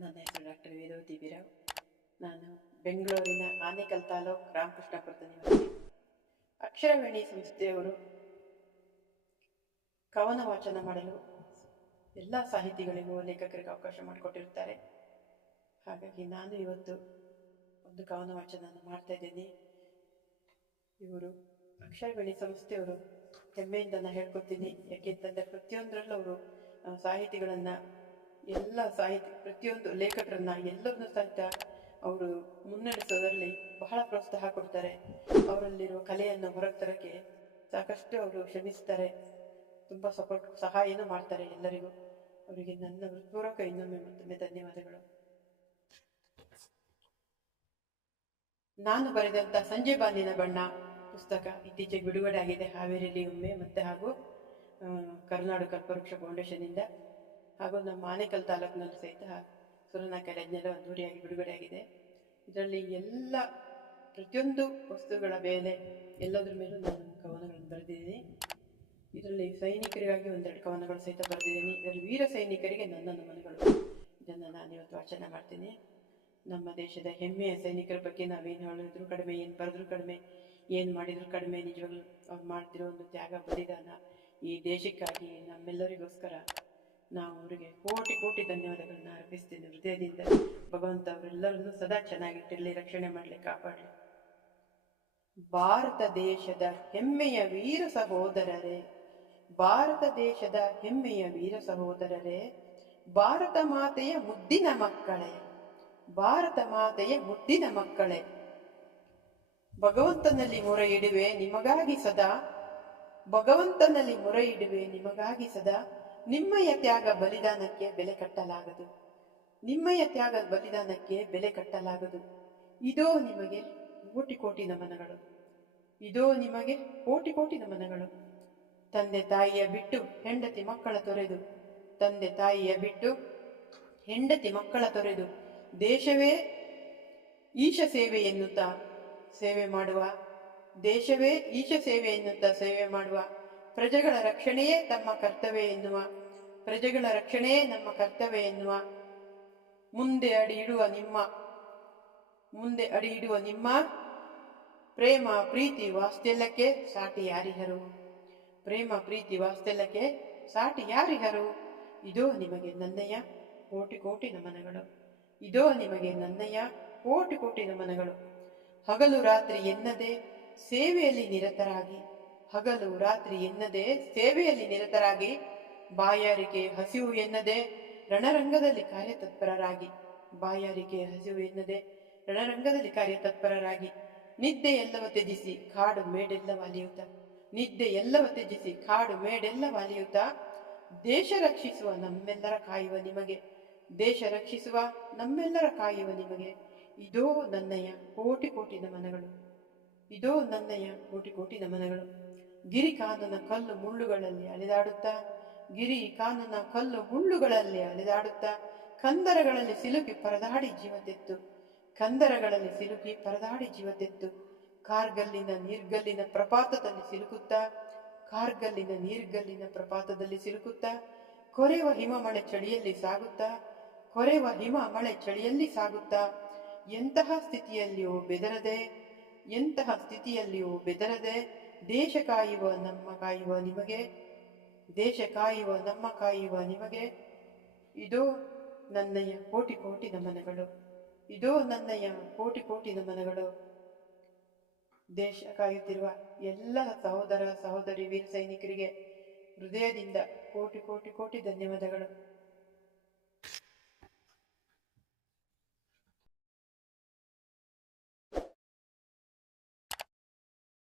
ನನ್ನ ಹೆಸರು ಡಾಕ್ಟರ್ ವೇದವತಿ ಬಿರಾವ್. ನಾನು ಬೆಂಗಳೂರಿನ ಆನೇಕಲ್ ತಾಲೂಕು ರಾಮಕೃಷ್ಣಪುರದ ನಿವಾಸಿ. ಅಕ್ಷರವೇಣಿ ಸಂಸ್ಥೆಯವರು ಕವನ ವಾಚನ ಮಾಡಲು ಎಲ್ಲ ಸಾಹಿತಿಗಳಿಗೂ ಲೇಖಕರಿಗೆ ಅವಕಾಶ ಮಾಡಿಕೊಟ್ಟಿರುತ್ತಾರೆ. ಹಾಗಾಗಿ ನಾನು ಇವತ್ತು ಒಂದು ಕವನ ವಾಚನ ಮಾಡ್ತಾ ಇದ್ದೇನೆ. ಇವರು ಅಕ್ಷರವೇಣಿ ಸಂಸ್ಥೆಯವರು ಹೆಮ್ಮೆಯಿಂದ ನಾನು ಹೇಳ್ಕೊತೀನಿ. ಯಾಕೆಂತಂದ್ರೆ ಪ್ರತಿಯೊಂದರಲ್ಲೂ ಅವರು ಸಾಹಿತಿಗಳನ್ನ ಎಲ್ಲ ಪ್ರತಿಯೊಂದು ಲೇಖಕರನ್ನ ಎಲ್ಲರನ್ನೂ ಸಹಿತ ಅವರು ಮುನ್ನಡೆಸೋದರಲ್ಲಿ ಬಹಳ ಪ್ರೋತ್ಸಾಹ ಕೊಡ್ತಾರೆ. ಅವರಲ್ಲಿರುವ ಕಲೆಯನ್ನು ಹೊರಗೆ ತರಕ್ಕೆ ಸಾಕಷ್ಟು ಅವರು ಶ್ರಮಿಸ್ತಾರೆ. ತುಂಬ ಸಹಾಯನೂ ಮಾಡ್ತಾರೆ ಎಲ್ಲರಿಗೂ. ಅವರಿಗೆ ನನ್ನ ಹೃತ್ಪೂರ್ವಕ ಇನ್ನೊಮ್ಮೆ ಮತ್ತೊಮ್ಮೆ ಧನ್ಯವಾದಗಳು. ನಾನು ಬರೆದಂತ ಸಂಜೆ ಬಾನಿನ ಬಣ್ಣ ಪುಸ್ತಕ ಇತ್ತೀಚೆಗೆ ಬಿಡುಗಡೆ ಆಗಿದೆ. ಹಾವೇರಿಯಲ್ಲಿ ಒಮ್ಮೆ ಮತ್ತೆ ಹಾಗೂ ಕರುನಾಡು ಕಲ್ಪವೃಕ್ಷ ಫೌಂಡೇಶನ್ ಇಂದ ಹಾಗೂ ನಮ್ಮ ಆನೇಕಲ್ ತಾಲೂಕಿನಲ್ಲಿ ಸಹಿತ ಸುರನಾ ಕಾಲೇಜಿನಲ್ಲಿ ಅದ್ದೂರಿಯಾಗಿ ಬಿಡುಗಡೆ ಆಗಿದೆ. ಇದರಲ್ಲಿ ಎಲ್ಲ ಪ್ರತಿಯೊಂದು ವಸ್ತುಗಳ ಬೆಲೆ ಎಲ್ಲದರ ಮೇಲೂ ನಾನು ಕವನಗಳನ್ನು ಬರೆದಿದ್ದೀನಿ. ಇದರಲ್ಲಿ ಸೈನಿಕರಿಗಾಗಿ ಒಂದೆರಡು ಕವನಗಳು ಸಹಿತ ಬರೆದಿದ್ದೀನಿ. ಇದರಲ್ಲಿ ವೀರ ಸೈನಿಕರಿಗೆ ನನ್ನ ನಮನಗಳು, ಇದನ್ನು ನಾನು ಇವತ್ತು ವಾಚನ ಮಾಡ್ತೀನಿ. ನಮ್ಮ ದೇಶದ ಹೆಮ್ಮೆಯ ಸೈನಿಕರ ಬಗ್ಗೆ ನಾವೇನು ಹೇಳಿದ್ರು ಕಡಿಮೆ, ಏನು ಬರೆದ್ರು ಕಡಿಮೆ, ಏನು ಮಾಡಿದ್ರು ಕಡಿಮೆ. ನಿಜವಾಗ್ಲೂ ಅವ್ರು ಮಾಡ್ತಿರೋ ಒಂದು ತ್ಯಾಗ ಬಲಿದಾನ ಈ ದೇಶಕ್ಕಾಗಿ ನಮ್ಮೆಲ್ಲರಿಗೋಸ್ಕರ ನಾವು ಅವರಿಗೆ ಕೋಟಿ ಕೋಟಿ ಧನ್ಯವಾದಗಳನ್ನ ಅರ್ಪಿಸ್ತೀನಿ ಹೃದಯದಿಂದ. ಭಗವಂತ ಅವರೆಲ್ಲರನ್ನೂ ಸದಾ ಚೆನ್ನಾಗಿಟ್ಟಿರಲಿ, ರಕ್ಷಣೆ ಮಾಡಲಿ, ಕಾಪಾಡಲಿ. ಭಾರತ ದೇಶದ ಹೆಮ್ಮೆಯ ವೀರ ಸಹೋದರರೇ, ಭಾರತ ದೇಶದ ಹೆಮ್ಮೆಯ ವೀರ ಸಹೋದರರೇ, ಭಾರತ ಮಾತೆಯ ಮುದ್ದಿನ ಮಕ್ಕಳೇ, ಭಾರತ ಮಾತೆಯ ಮುದ್ದಿನ ಮಕ್ಕಳೇ, ಭಗವಂತನಲ್ಲಿ ಮೊರೆ ಇಡುವೆ ನಿಮಗಾಗಿ ಸದಾ, ಭಗವಂತನಲ್ಲಿ ಮೊರೆ ಇಡುವೆ ನಿಮಗಾಗಿ ಸದಾ. ನಿಮ್ಮಯ ತ್ಯಾಗ ಬಲಿದಾನಕ್ಕೆ ಬೆಲೆ ಕಟ್ಟಲಾಗದು, ನಿಮ್ಮಯ ತ್ಯಾಗ ಬಲಿದಾನಕ್ಕೆ ಬೆಲೆ ಕಟ್ಟಲಾಗದು. ಇದೋ ನಿಮಗೆ ಕೋಟಿ ಕೋಟಿ ನಮನಗಳು, ಇದೋ ನಿಮಗೆ ಕೋಟಿ ಕೋಟಿ ನಮನಗಳು. ತಂದೆ ತಾಯಿಯ ಬಿಟ್ಟು ಹೆಂಡತಿ ಮಕ್ಕಳ ತೊರೆದು, ತಂದೆ ತಾಯಿಯ ಬಿಟ್ಟು ಹೆಂಡತಿ ಮಕ್ಕಳ ತೊರೆದು ದೇಶವೇ ಈಶ ಸೇವೆ ಎನ್ನುತ್ತಾ ಸೇವೆ ಮಾಡುವ, ದೇಶವೇ ಈಶ ಸೇವೆ ಎನ್ನುತ್ತಾ ಸೇವೆ ಮಾಡುವ, ಪ್ರಜೆಗಳ ರಕ್ಷಣೆಯೇ ತಮ್ಮ ಕರ್ತವ್ಯ ಎನ್ನುವ, ಪ್ರಜೆಗಳ ರಕ್ಷಣೆಯೇ ನಮ್ಮ ಕರ್ತವ್ಯ ಎನ್ನುವ, ಮುಂದೆ ಅಡಿ ಇಡುವ ನಿಮ್ಮ ಪ್ರೇಮ ಪ್ರೀತಿ ವಾತ್ಸಲ್ಯಕ್ಕೆ ಸಾಟಿ ಯಾರಿಹರು, ಪ್ರೇಮ ಪ್ರೀತಿ ವಾತ್ಸಲ್ಯಕ್ಕೆ ಸಾಟಿ ಯಾರಿಹರು. ಇದೋ ನಿಮಗೆ ನನ್ನಯ್ಯ ಕೋಟಿ ಕೋಟಿ ನಮನಗಳು, ಇದೋ ನಿಮಗೆ ನನ್ನಯ್ಯ ಕೋಟಿ ಕೋಟಿ ನಮನಗಳು. ಹಗಲು ರಾತ್ರಿ ಎನ್ನದೆ ಸೇವೆಯಲ್ಲಿ ನಿರತರಾಗಿ, ಹಗಲು ರಾತ್ರಿ ಎನ್ನದೆ ಸೇವೆಯಲ್ಲಿ ನಿರತರಾಗಿ, ಬಾಯಾರಿಕೆ ಹಸಿವು ಎನ್ನದೆ ರಣರಂಗದಲ್ಲಿ ಕಾರ್ಯತತ್ಪರರಾಗಿ, ಬಾಯಾರಿಕೆ ಹಸಿವು ಎನ್ನದೆ ರಣರಂಗದಲ್ಲಿ ಕಾರ್ಯತತ್ಪರರಾಗಿ, ನಿದ್ದೆ ಎಲ್ಲವ ತ್ಯಜಿಸಿ ಕಾಡು ಮೇಡೆಲ್ಲವ ಅಲಿಯುತ್ತ, ನಿದ್ದೆ ಎಲ್ಲವ ತ್ಯಜಿಸಿ ಕಾಡು ಮೇಡೆಲ್ಲವ ಅಲಿಯುತ್ತ, ದೇಶ ರಕ್ಷಿಸುವ ನಮ್ಮೆಲ್ಲರ ಕಾಯುವ ನಿಮಗೆ, ದೇಶ ರಕ್ಷಿಸುವ ನಮ್ಮೆಲ್ಲರ ಕಾಯುವ ನಿಮಗೆ. ಇದೋ ನನ್ನಯ್ಯ ಕೋಟಿ ಕೋಟಿ ನಮನಗಳು, ಇದೋ ನನ್ನಯ್ಯ ಕೋಟಿ ಕೋಟಿ ನಮನಗಳು. ಗಿರಿ ಕಾನನ ಕಲ್ಲು ಮುಳ್ಳುಗಳಲ್ಲಿ ಅಲೆದಾಡುತ್ತಾ, ಗಿರಿ ಕಾನನ ಕಲ್ಲು ಮುಳ್ಳುಗಳಲ್ಲಿ ಅಲೆದಾಡುತ್ತಾ, ಕಂದರಗಳಲ್ಲಿ ಸಿಲುಕಿ ಪರದಾಡಿ ಜೀವ ತೆತ್ತು, ಕಂದರಗಳಲ್ಲಿ ಸಿಲುಕಿ ಪರದಾಡಿ ಜೀವ ತೆತ್ತು, ಕಾರ್ಗಲ್ಲಿನ ನೀರ್ಗಲ್ಲಿನ ಪ್ರಪಾತದಲ್ಲಿ ಸಿಲುಕುತ್ತಾ, ಕಾರ್ಗಲ್ಲಿನ ನೀರ್ಗಲ್ಲಿನ ಪ್ರಪಾತದಲ್ಲಿ ಸಿಲುಕುತ್ತಾ, ಕೊರೆವ ಹಿಮ ಮಳೆ ಚಳಿಯಲ್ಲಿ ಸಾಗುತ್ತಾ, ಕೊರೆವ ಹಿಮ ಮಳೆ ಚಳಿಯಲ್ಲಿ ಸಾಗುತ್ತಾ, ಎಂತಹ ಸ್ಥಿತಿಯಲ್ಲಿಯೂ ಬೆದರದೆ, ಎಂತಹ ಸ್ಥಿತಿಯಲ್ಲಿಯೂ ಬೆದರದೆ, ದೇಶ ಕಾಯುವ ನಮ್ಮ ಕಾಯುವ ನಿಮಗೆ, ದೇಶ ಕಾಯುವ ನಮ್ಮ ಕಾಯುವ ನಿಮಗೆ. ಇದೋ ನನ್ನಯ್ಯ ಕೋಟಿ ಕೋಟಿ ನಮನಗಳು, ಇದೋ ನನ್ನಯ್ಯ ಕೋಟಿ ಕೋಟಿ ನಮನಗಳು. ದೇಶ ಕಾಯುತ್ತಿರುವ ಎಲ್ಲ ಸಹೋದರ ಸಹೋದರಿ ವೀರ ಸೈನಿಕರಿಗೆ ಹೃದಯದಿಂದ ಕೋಟಿ ಕೋಟಿ ಕೋಟಿ ಧನ್ಯವಾದಗಳು.